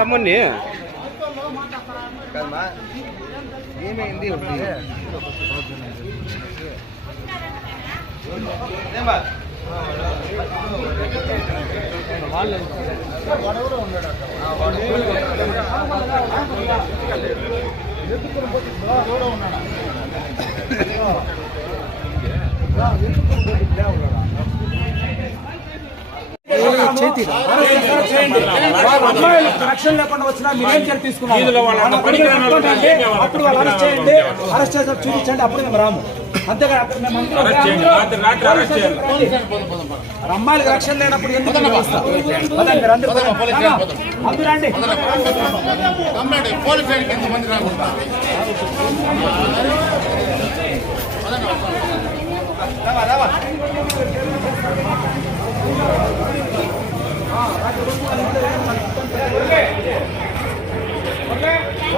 రమ్మని ఏమైంది రక్షణ లేకుండా వచ్చినా మీరేం చర్య తీసుకున్నారు? అప్పుడు వాళ్ళు అరెస్ట్ చేయండి, అరెస్ట్ చేసి చూపించండి, అప్పుడు మేము రాము. అంతేగాని అమ్మాయిలకు రక్షణ లేనప్పుడు ఎందుకు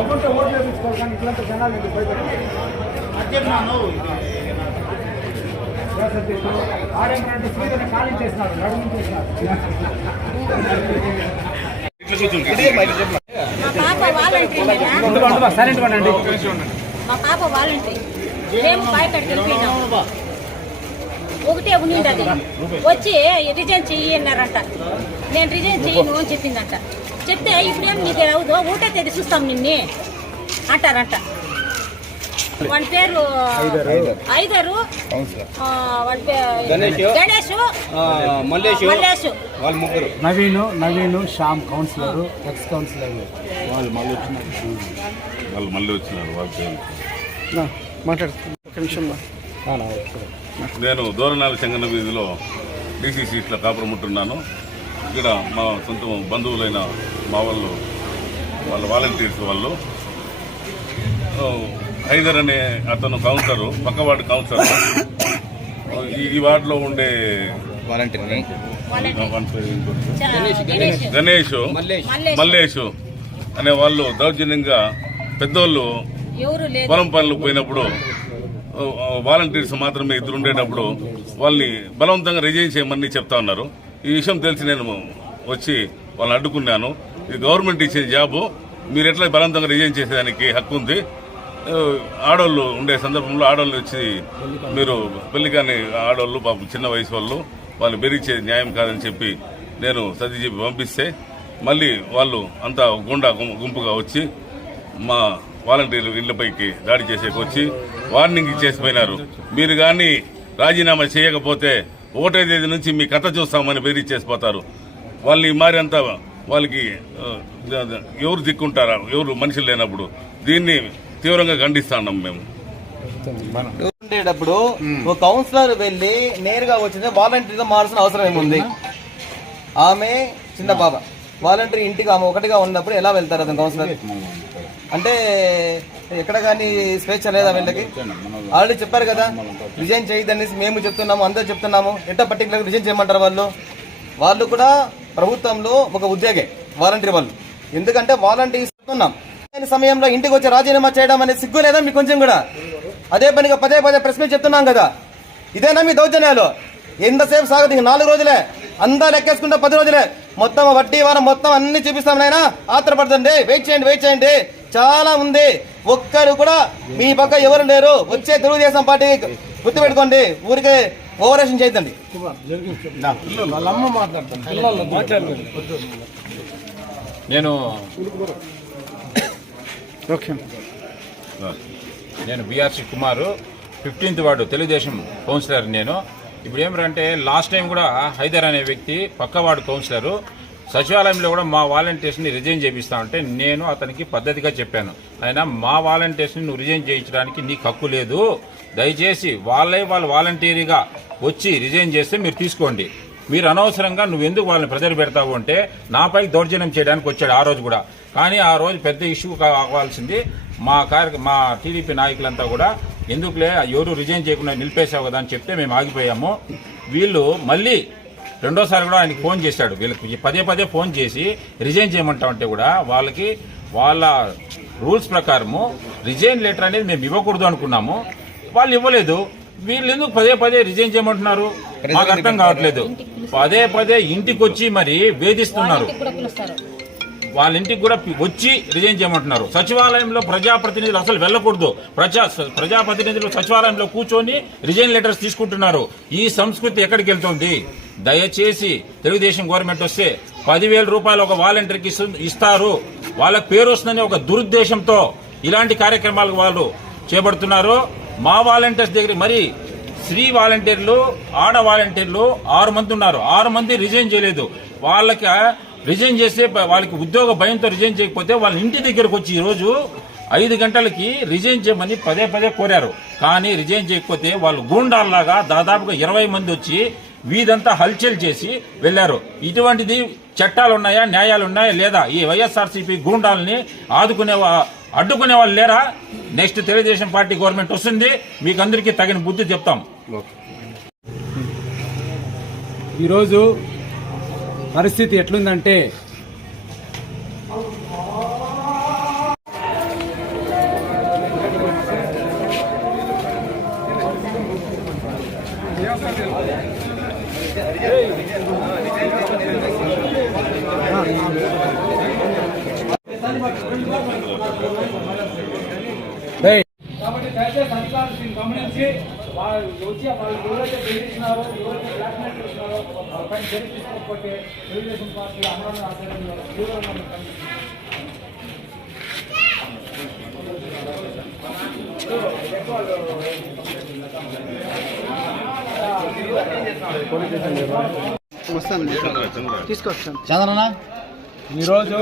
ఒక్కొక్క ఓట్లు వేయించుకోవాలి, కానీ ఇట్లంతా జనాలు ఎందుకు ఆడేంటంటే స్వీకరణ ఖాళీ చేస్తున్నారు, నడుము చేస్తున్నారు. మా పాప వాలంటరీ మేము బయటకు వెళ్ళిపోయినాము. ఒకటే ఉండిండది, వచ్చి రిజైన్ చెయ్యి అన్నారంట. నేను రిజైన్ చెయ్యను అని చెప్పిందంట. చెప్తే ఇప్పుడేం నీకు అవుదో ఒకటే తేదీ చూస్తాం నిన్నే అంటారంట. వాడి పేరు ఐదరు, వాడి పేరు Ganesh, Mallesh, Naveen, Shyam councillor, ex councillor. వాళ్ళు మళ్ళీ వచ్చినారు మాట్లాడుతున్నా. నేను దూరనాల చెంగన్న వీధిలో డీసీ సీట్ల కాపురముంటున్నాను. ఇక్కడ మా సొంత బంధువులైన మా వాళ్ళ వాలంటీర్స్ వాళ్ళు హైదర్ అనే అతను కౌన్సిలరు, పక్క వార్డు కౌన్సిలర్, ఈ వార్డులో ఉండే వాలంటీర్ని గణేష్, మల్లేష్ అనే వాళ్ళు దౌర్జన్యంగా పెద్దోళ్ళు పొలం పనులకు పోయినప్పుడు వాలంటీర్స్ మాత్రమే ఇద్దరు ఉండేటప్పుడు వాళ్ళని బలవంతంగా రిజైన్ చేయమని చెప్తా ఉన్నారు. ఈ విషయం తెలిసి నేను వచ్చి వాళ్ళని అడ్డుకున్నాను. ఇది గవర్నమెంట్ ఇచ్చిన జాబు, మీరు ఎట్లా బలవంతంగా రిజైన్ చేసేదానికి హక్కు ఉంది. ఆడవాళ్ళు ఉండే సందర్భంలో ఆడవాళ్ళు వచ్చి మీరు పెళ్లి కాని ఆడవాళ్ళు పాపం చిన్న వయసు వాళ్ళు బెదిరించే న్యాయం కాదని చెప్పి నేను సర్ది చెప్పి పంపిస్తే మళ్ళీ వాళ్ళు అంతా గుండా గుంపుగా వచ్చి మా వాలంటీర్లు ఇళ్లపైకి దాడి చేసేకి వచ్చి వార్నింగ్ చేసిపోయినారు. మీరు కానీ రాజీనామా చేయకపోతే 1వ తేదీ నుంచి మీ కథ చూస్తామని బెదిరించేసిపోతారు. వాళ్ళని మారి అంతా వాళ్ళకి ఎవరు దిక్కుంటారా, ఎవరు మనుషులు లేనప్పుడు దీన్ని తీవ్రంగా ఖండిస్తున్నాం. మేము ఉండేటప్పుడు ఒక కౌన్సిలర్ వెళ్ళి నేరుగా వచ్చింది వాలంటీర్గా మారాల్సిన అవసరం ఏముంది? ఆమె చిన్న బాబా వాలంటీర్ ఇంటికి ఆమె ఒకటిగా ఉన్నప్పుడు ఎలా వెళ్తారు అతను కౌన్సిలర్? అంటే ఎక్కడ కానీ స్వేచ్ఛ లేదా వీళ్ళకి? ఆల్రెడీ చెప్పారు కదా రిజైన్ చేయదని మేము చెప్తున్నాము, అందరూ చెప్తున్నాము. ఎట్లా పర్టికులర్గా రిజైన్ చేయమంటారు? వాళ్ళు కూడా ప్రభుత్వంలో ఒక ఉద్యోగే వాలంటీర్ వాళ్ళు. ఎందుకంటే వాలంటీర్స్ చెప్తున్నాం సమయంలో ఇంటికి వచ్చి రాజీనామా చేయడం అనేది సిగ్గు లేదా మీకు కొంచెం కూడా? అదే పనిగా పదే ప్రెస్ మీట్ చెప్తున్నాం కదా, ఇదేనా మీ దౌర్జన్యాలు? ఎంతసేపు సాగదు? 4 రోజులే, అంతా లెక్కేసుకుంటా 10 రోజులే, మొత్తం వడ్డీ వారం మొత్తం అన్ని చూపిస్తాం. నాయనా ఆత్రపడుతుంది, వెయిట్ చేయండి, చాలా ఉంది. ఒక్కరు కూడా మీ పక్క ఎవరు లేరు. వచ్చే తెలుగుదేశం పార్టీ గుర్తుపెట్టుకోండి, ఊరికే ఓవరాక్షన్ చేయొద్దండి. నేను బిఆర్సి కుమారు, 15th వార్డు తెలుగుదేశం కౌన్సిలర్. నేను ఇప్పుడు ఏమిటంటే లాస్ట్ టైం కూడా హైదర్ అనే వ్యక్తి పక్క వార్డు కౌన్సిలరు సచివాలయంలో కూడా మా వాలంటీర్స్ని రిజైన్ చేపిస్తామంటే నేను అతనికి పద్ధతిగా చెప్పాను, అయినా మా వాలంటీర్స్ని నువ్వు రిజైన్ చేయించడానికి నీకు హక్కు లేదు. దయచేసి వాళ్ళు వాలంటీర్గా వచ్చి రిజైన్ చేస్తే మీరు తీసుకోండి. మీరు అనవసరంగా నువ్వెందుకు వాళ్ళని ప్రెజర్ పెడతావు అంటే నాపై దౌర్జన్యం చేయడానికి వచ్చాడు ఆ రోజు కూడా. కానీ ఆ రోజు పెద్ద ఇష్యూ కావాల్సింది మా టీడీపీ నాయకులంతా కూడా ఎందుకులే ఎవరు రిజైన్ చేయకుండా నిలిపేశావు కదా అని చెప్తే మేము ఆగిపోయాము. వీళ్ళు మళ్ళీ రెండోసారి కూడా ఆయనకి ఫోన్ చేశాడు. వీళ్ళకి పదే ఫోన్ చేసి రిజైన్ చేయమంటామంటే కూడా వాళ్ళకి వాళ్ళ రూల్స్ ప్రకారము రిజైన్ లెటర్ అనేది మేము ఇవ్వకూడదు అనుకున్నాము. వాళ్ళు ఇవ్వలేదు. వీళ్ళు ఎందుకు పదే రిజైన్ చేయమంటున్నారు మాకు అర్థం కావట్లేదు. పదే ఇంటికి వచ్చి మరి వేధిస్తున్నారు. వాళ్ళ ఇంటికి కూడా వచ్చి రిజైన్ చేయమంటున్నారు. సచివాలయంలో ప్రజాప్రతినిధులు అసలు వెళ్ళకూడదు. ప్రజాప్రతినిధులు సచివాలయంలో కూర్చొని రిజైన్ లెటర్స్ తీసుకుంటున్నారు. ఈ సంస్కృతి ఎక్కడికి వెళ్తుంది? దయచేసి తెలుగుదేశం గవర్నమెంట్ వస్తే 10,000 రూపాయలు ఒక వాలంటీర్కి ఇస్తారు. వాళ్ళకి పేరు వస్తుందని ఒక దురుద్దేశంతో ఇలాంటి కార్యక్రమాలు వాళ్ళు చేపడుతున్నారు. మా వాలంటీర్స్ దగ్గర మరి స్త్రీ వాలంటీర్లు, ఆడ వాలంటీర్లు 6 మంది ఉన్నారు. 6 మంది రిజైన్ చేయలేదు. వాళ్ళకి రిజైన్ చేస్తే వాళ్ళకి ఉద్యోగ భయంతో రిజైన్ చేయకపోతే వాళ్ళ ఇంటి దగ్గరకు వచ్చి ఈరోజు 5 గంటలకి రిజైన్ చేయమని పదే కోరారు. కానీ రిజైన్ చేయకపోతే వాళ్ళు గూండాల్లాగా దాదాపుగా 20 మంది వచ్చి వీధంతా హల్చల్ చేసి వెళ్లారు. ఇటువంటిది చట్టాలు ఉన్నాయా, న్యాయాలు ఉన్నాయా లేదా? ఈ వైఎస్ఆర్సీపీ గూండాలని అడ్డుకునే వాళ్ళు లేరా? నెక్స్ట్ తెలుగుదేశం పార్టీ గవర్నమెంట్ వస్తుంది, మీకు అందరికీ తగిన బుద్ధి చెప్తాం. ఈరోజు పరిస్థితి ఎట్లుందంటే కాబట్టి దయచేసి అధికారులు దీన్ని గమనించి వాళ్ళు వచ్చి వాళ్ళు ఎవరైతే బెదిరించినారో, ఎవరైతే బ్లాక్మెయిల్ చేస్తున్నారో వాళ్ళపైన చర్య తీసుకోకపోతే తెలుగుదేశం పార్టీ అమరావతి ఆధ్వర్యంలో తీవ్రంగా ఈరోజు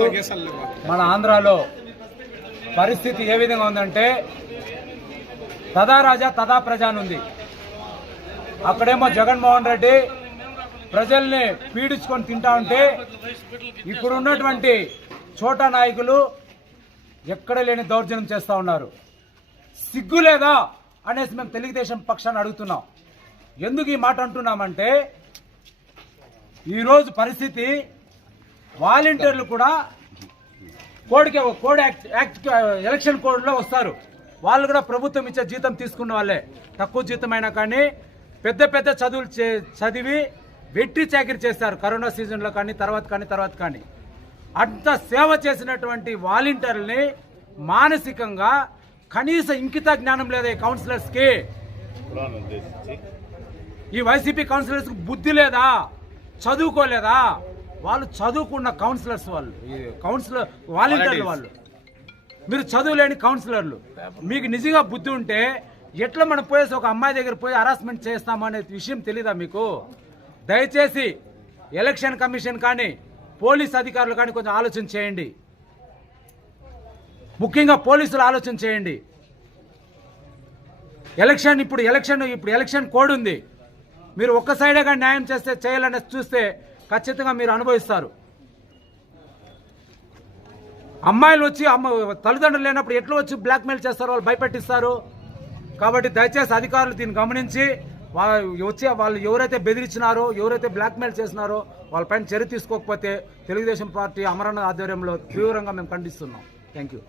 మన ఆంధ్రాలో పరిస్థితి ఏ విధంగా ఉందంటే తదా రాజా తదా ప్రజా ఉంది. అక్కడేమో జగన్మోహన్ రెడ్డి ప్రజల్ని పీడించుకొని తింటా ఉంటే ఇప్పుడు ఉన్నటువంటి చోటా నాయకులు ఎక్కడ లేని దౌర్జన్యం చేస్తూ ఉన్నారు. సిగ్గు లేదా అనేసి మేము తెలుగుదేశం పక్షాన్ని అడుగుతున్నాం. ఎందుకు ఈ మాట అంటున్నామంటే ఈరోజు పరిస్థితి వాలంటీర్లు కూడా కోడ్ యాక్ట్ ఎలక్షన్ కోడ్లో వస్తారు. వాళ్ళు కూడా ప్రభుత్వం ఇచ్చే జీతం తీసుకున్న వాళ్ళే. తక్కువ జీతం అయినా కానీ పెద్ద చదువులు చదివి వెట్టి చాకిరి చేస్తారు. కరోనా సీజన్లో కానీ తర్వాత కానీ అంత సేవ చేసినటువంటి వాలంటీర్లని మానసికంగా కనీస ఇంకిత జ్ఞానం లేదా ఈ కౌన్సిలర్స్కి, ఈ వైసీపీ కౌన్సిలర్స్కి బుద్ధి లేదా, చదువుకోలేదా? వాళ్ళు చదువుకున్న కౌన్సిలర్స్, వాళ్ళు వాలంటీర్లు, వాళ్ళు మీరు చదువులేని కౌన్సిలర్లు. మీకు నిజంగా బుద్ధి ఉంటే ఎట్లా మనం పోయేసి ఒక అమ్మాయి దగ్గర పోయి హరాస్మెంట్ చేస్తామనే విషయం తెలీదా మీకు? దయచేసి ఎలక్షన్ కమిషన్ కానీ పోలీస్ అధికారులు కానీ కొంచెం ఆలోచన చేయండి. ముఖ్యంగా పోలీసులు ఆలోచన చేయండి. ఇప్పుడు ఎలక్షన్ కోడ్ ఉంది. మీరు ఒక్క సైడే కానీ న్యాయం చేయాలని చూస్తే ఖచ్చితంగా మీరు అనుభవిస్తారు. అమ్మాయిలు వచ్చి తల్లిదండ్రులు లేనప్పుడు ఎట్లా వచ్చి బ్లాక్మెయిల్ చేస్తారో, వాళ్ళు భయపెట్టిస్తారు. కాబట్టి దయచేసి అధికారులు దీన్ని గమనించి వాళ్ళు ఎవరైతే బెదిరించినారో, ఎవరైతే బ్లాక్మెయిల్ చేసినారో వాళ్ళపైన చర్య తీసుకోకపోతే తెలుగుదేశం పార్టీ అమరణ ఆధ్వర్యంలో తీవ్రంగా మేము ఖండిస్తున్నాం. Thank you.